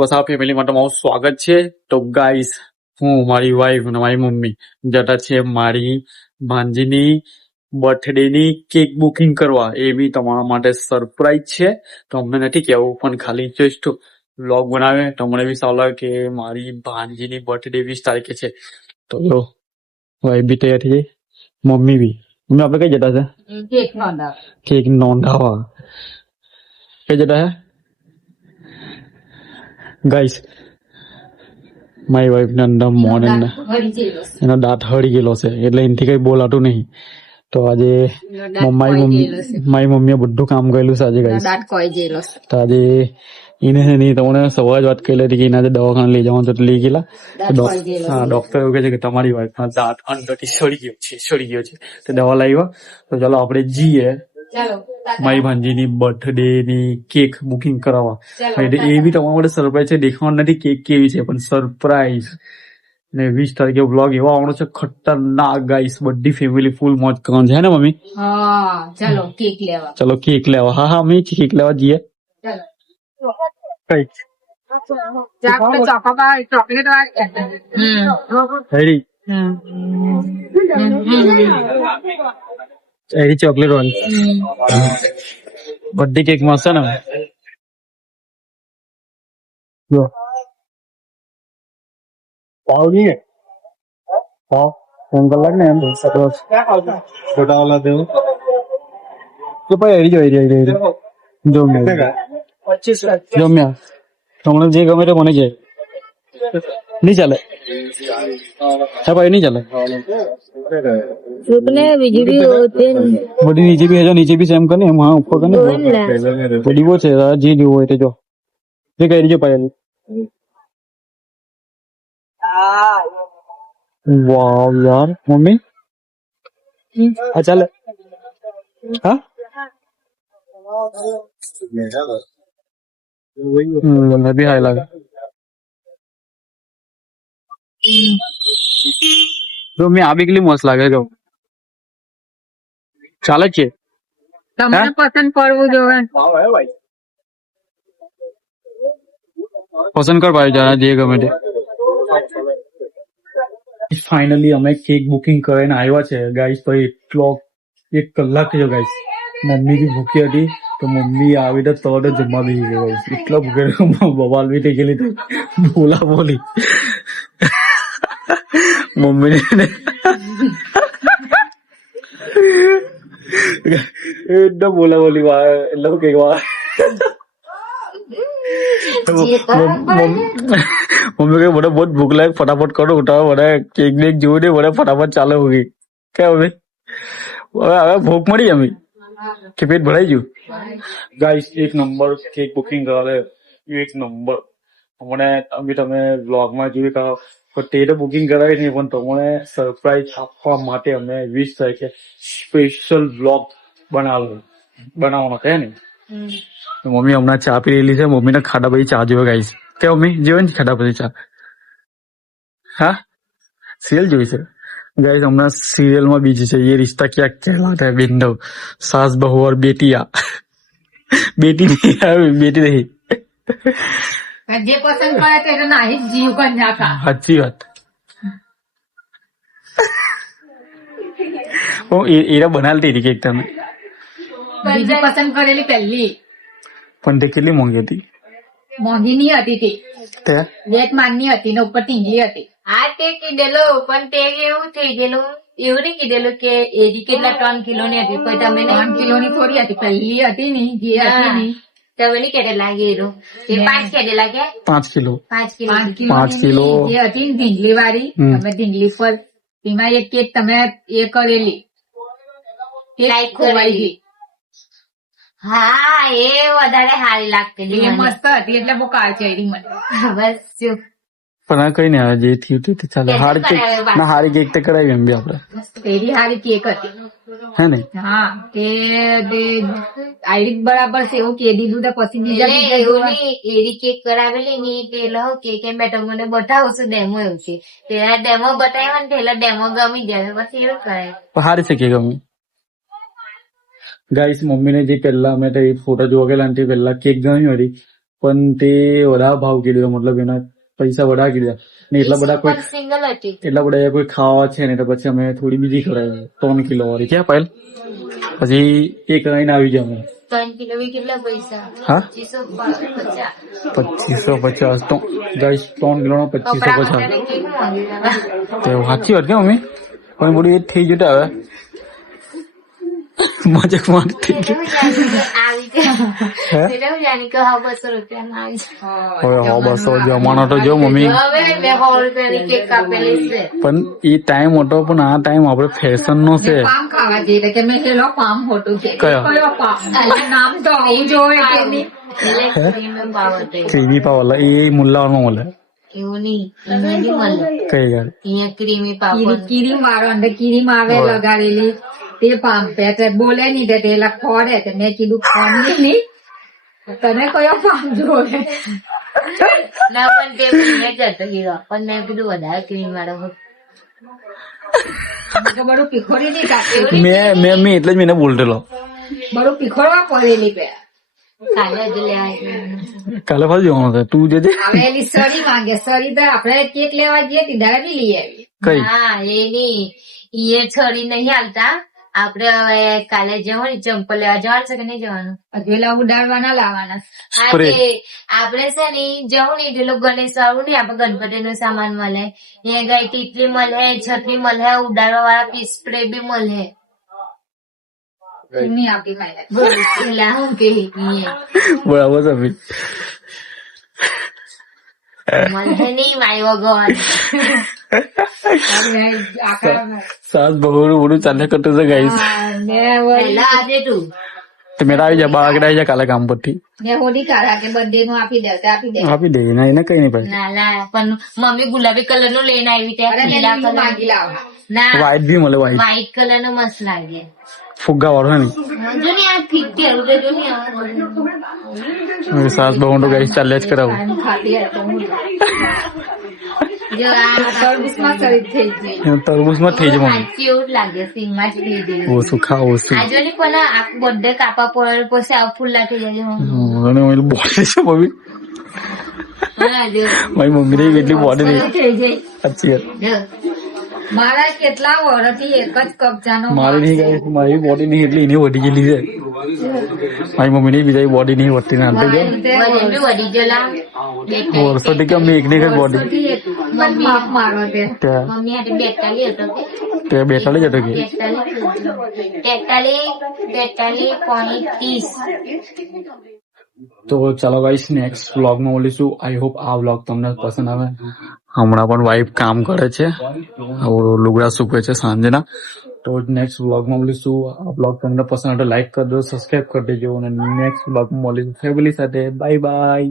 વસા ફેમિલીમાં તમારું સ્વાગત છે. તો ગાઈસ, હું મારી વાઈફ અને મારી મમ્મી જતા છે મારી ભાંજીની બર્થડેની કેક બુકિંગ કરવા. એ બી તમારા માટે સરપ્રાઈઝ છે. તો અમને નથી કહેવું, પણ ખાલી જસ્ટ વ્લોગ બનાવે તો મને બી સારું લાગે કે મારી ભાંજીની બર્થડે 20 તારીખે છે. તો લો, વાઈફ બી તૈયાર થઈ ગઈ, મમ્મી બી. મમ્મી આપણે કઈ જતા છે? કેક નોંધાવા કઈ જતા છે ગાઈસ? મારી વાઈફ ને અંદર મોન એનો દાંત હળી ગયેલો છે, એટલે એનાથી કઈ બોલાતું નહીં. તો આજે મારી મમ્મીએ બધું કામ કરેલું છે આજે ગાઈસ. તો આજે એને છે નહીં, તમને સવાર જ વાત કરી હતી કે એને આજે દવાખાને લઈ જવાનું તો લઈ ગયેલા. હા, ડોક્ટર એવું કહે છે કે તમારી વાઈફના દાંત અંદરથી સડી ગયો છે, તો દવા લાવ્યા. તો ચાલો આપણે જઈએ મારી ભાંજીની બર્થડે ની કેક બુકિંગ કરાવવા. એટલે એ બી તમારા માટે સરપ્રાઈઝ છે. દેખાવાનું નથી કેક કેવી છે, પણ સરપ્રાઈઝ. ને 20 તારીખે વ્લોગ એવો આવવાનો છે ખતરનાક ગાઈસ. બધી ફેમિલી ફૂલ મોજ કરવાનું છે, હે ને મમ્મી? ચલો કેક લેવા. હા મમ્મી, કેક લેવા જઈએ. કઈ એરી ચોકલેટ વાળી બધી કેક મસ્ત ને. પાવ નહીં પાવ એમ કલાક ને એમ છોટા વાલા દેવું તો ભાઈ એરી જમ્યા તમને જે ગમે તે મને છે. નહીં ચાલે હા ભાઈ, નહીં ચાલે. બધી નીચે બી હજો, નીચે બી સેમ કરે એમ. હા, ઉપર કરે બધી બહુ છે. જે જેવું હોય તે જો જે કઈ રીતે પાયેલું. વાવ યાર મમ્મી, હા ચાલે. હા બી હાઈ લાગે. જો મેં આ બી કેટલી મસ્ત લાગે. જો ચાલે છે. તમને પસંદ પડવું જોઈએ. પસંદ કર ભાઈ, જરા જે ગમે તે. ફાઇનલી અમે કેક બુકિંગ કરીને આવ્યા છે ગાઈસ. તો એટલો 1 કલાક થયો ગાઈસ. મમ્મી બી ભૂખી હતી, તો મમ્મી આવી તો તરત જ જમવા બેસી ગયો ગાઈસ. એટલો ભૂખ્યો બવાલ બી થઈ ગયેલી બોલા બોલી મમ્મી ને એકદમ બોલા બોલી એટલે કેક મમ્મી કે મને બહુ ભૂખ લાગે, ફટાફટ કરો ઉઠાવો મને કેક બેક જોયું ને મને ફટાફટ ચાલે હોગી. કે હવે ભૂખ મળી અમે કે પેટ ભરાઈ ગયું ગાઈસ. 1 નંબર કેક બુકિંગ કરાવે, 1 નંબર. મને તમે વ્લોગમાં જોયું કે તે તો બુકિંગ કરાવી નહીં, પણ તમને સરપ્રાઈઝ આપવા માટે અમે 20 તારીખે સ્પેશિયલ વ્લોગ બનાવવાનો છે ને. મમ્મી હમણાં ચા પી રહેલી છે. મમ્મીને ખાડા પછી ચા જોવે ગાઈસ. કે મમ્મી જોવે ને ખાડા પછી ચા? હા, સિરિયલ જોઈ છે ગાઈસ. હમણાં સિરિયલમાં બીજી છે ये रिश्ता क्या कहलाता है बिंदु, सास बहू और बेटिया. બેટી નહીં જે પસંદ કરે તે નહીં જીવ કન્યા. સાચી વાત. એરા બનાવતી હતી કેક તમે? બીજી પસંદ કરેલી પહેલી, પણ તે કેટલી મોંઘી હતી? મોંઘી ની હતી તે વેટ માનની હતી ને ઉપર ટીંગલી હતી. હા તે કીધેલું, પણ તે એવું થઈ ગયેલું, એવું નહીં કીધેલું કે એરી કેટલા 3 કિલો ની હતી. કોઈ તમે 3 કિલોની થોડી હતી, પહેલી હતી ની જે હતી ની. તમે નહીં કેટલા ગયેલું એ 5 કેટલા કે 5 કિલો 5 કિલો 5 કિલો જે હતી ને ઢીંગલી વાળી, તમે ઢીંગલી પર એમાં એક કેક તમે એ કરેલી લાઈક ખોવાઈ કરેલી. ગઈ. હા એ વધારે સારી લાગતી હતી એ મને. મસ્ત હતી એટલે બહુ કાળચેરી મને. બસ જો પણ આ કઈ નહીં, જે થયું તે ચાલે. હારી કેક ના, હારી કેક તો કરાવી એમ બી આપણે. એરી હારી કેક હતી હે ને? હા, તે આયરિક બરાબર છે એવું કે દીધું તો પછી બીજા એટલે બીજા એવું જોવા. નહીં, એરી કેક કરાવેલી ની પેલો કેક એમ બેઠો મને બતાવું છું ડેમો એવું છે. પેલા ડેમો બતાવ્યો ને પેલા ડેમો ગમી જાય પછી એવું કરાય. પણ હારી છે કેક. અમે ગાઈસ મમ્મીને જે પહેલા અમે ફોટો જોવા ગયેલા તે પહેલા કેક ગમી હતી, પણ તે વધારે ભાવ કીધો, મતલબ એના પૈસા વધારે કીધા ને એટલા બધા કોઈ પણ સિંગલ હતી. એટલા બધા અહીંયા કોઈ ખાવા છે ને, તો પછી અમે થોડી બીજી કરાવી 3 કિલો વાળી. ક્યાં પાયલ? પછી એ કરાવીને આવી ગયા અમે. 3 કિલો બી કેટલા પૈસા? હા 2550. 2550 તો ગાઈસ 3 કિલો નો કપડા 2550. માટે કેટલું માંગ્યું તમે? તો સાચી વાત કે મમ્મી પણ બધું એ જ થઈ જતા હવે મજાક માં થઈ ગયું. હે? એટલે હું જાણી કે હા 200 રૂપિયામાં આવી જાય. હવે 100 જમાનો તો જો મમ્મી, હવે મેં 100 રૂપિયાની કેક કાપેલી છે. પણ એ ટાઈમ હતો, પણ આ ટાઈમ આપણે ફેશન નો છે. પામ ખાવા જઈએ કે મેં પેલો પામ હોતું છે કયો? કયો પામ? એટલે નામ તો આવું જોવે કે નહીં. એટલે ક્રીમ પાવ હતો. ક્રીમી પાવ એ મુલ્લાનો મળે એવું નહીં, અહીંયા નહીં મળે. કઈ યાર અહીંયા ક્રીમી પાવ કીરીમ વાળો અંદર કીરીમ આવે લગાડેલી તે પામ પે તે બોલે નહીં તે પેલા ખોડે તે મેં કીધું ખોડી નહીં તને કયો પામ જોવે? ના પણ તે અહીંયા જ હતો હીરો, પણ મેં કીધું વધારે ક્રીમ વાળો હોય. બધું પીખોડી નહીં કાપી મેં એટલે જ મેં બોલતેલો બધું પીખોડવા પડેલી પે કાલે જ લેવા ગયા. કાલે ફરી જવાનું છે, તું જજે. હવે એલી સરી માંગે સરી તો આપડે કેક લેવા જઈએ તીધારે બી લઈ આવી. કઈ હા એ નહીં, એ છરી નહીં હાલતા. આપડે હવે કાલે જવાનું ચંપલ લેવા જવાનું છે કે નહીં જવાનું? પેલા ઉડાડવાના લાવવાના હા Spray. તે આપડે છે ને જવું નહીં પેલું ગણેશ વાળું નહીં, આપડે ગણપતિ નું સામાન મળે, અહીંયા ગઈ ટીટલી મળે, છત્રી મળે, ઉડાડવા વાળા પી સ્પ્રે બી મળે. નહીં આપી મારે પેલા હું કે અહીંયા બરાબર છે ભાઈ. મળે નહીં મારી વગર. સાસ બહુ બધું ચાલે કરતું છે ગાઈસ. પેલા આજે તું તમે આવી જા, બાર વાગે આવી જા કાલે કામ પરથી. મેં હોડી કાઢા કે બર્થડે નું આપી દે તો આપી દે. આપી દે ના, એને કઈ નહીં ભાઈ. ના ના પણ મમ્મી ગુલાબી કલર નું લઈને આવી અરે ત્યાં મેં લીલા લીલું કલર માંગી લાવવા. ના વ્હાઈટ બી મળે, વ્હાઈટ વ્હાઈટ કલર નો મસ્ત લાગે. ફુગ્ગા વાળો હે ને. જો ને આ ફીટકી એવું તો જો ને આ. સાસ બહુ તો ગાઈસ ચાલ્યા જ કરાવું. પાણી ખાતી હતી હું. જો આ તરબૂચમાં શરીર થઈ ગઈ. તરબૂચમાં થઈ જાય મમ્મી. સાચી એવું જ લાગે સિંગમાં જ પી દે. ઓછું ખા ઓછું. આ જો ને પણ આ બર્થડે કાપા પર પછી આ ફૂલ્લા થઈ જાય મમ્મી. અને મારી બોડી છે મમ્મી, હા જો મારી મમ્મી ની એટલી બોડી નહીં. થઈ જાય. સાચી વાત. જો મારા કેટલા વર્ષથી એક જ કબજાનો મારી નહીં ગાઈસ, મારી બોડી નહીં એટલી એની વધી ગયેલી છે. મારી મમ્મી ની બીજા બોડી નહીં વધતી ને હાલતી વજન બી વધી ગયેલા. વર્ષોથી કે અમે એકની એક જ બોડી માપ મારો તે ત્યાં મમ્મી હાથે 42 હતો કે તે બેઠાડી જ હતો કે 43.30. તો ચાલો ગાઈસ નેક્સ્ટ વ્લોગ માં મળીશું. આઈ હોપ આ વ્લોગ તમને પસંદ આવે. હમણાં પણ વાઈફ કામ કરે છે, લુગડા સૂકવે છે સાંજના. તો નેક્સ્ટ વ્લોગ માં મળીશું. આ વ્લોગ તમને પસંદ આવે તો લાઈક કરજો, સબસ્ક્રાઇબ કરી દેજો અને નેક્સ્ટ વ્લોગ માં મળીશું ફેમિલી સાથે. Bye bye.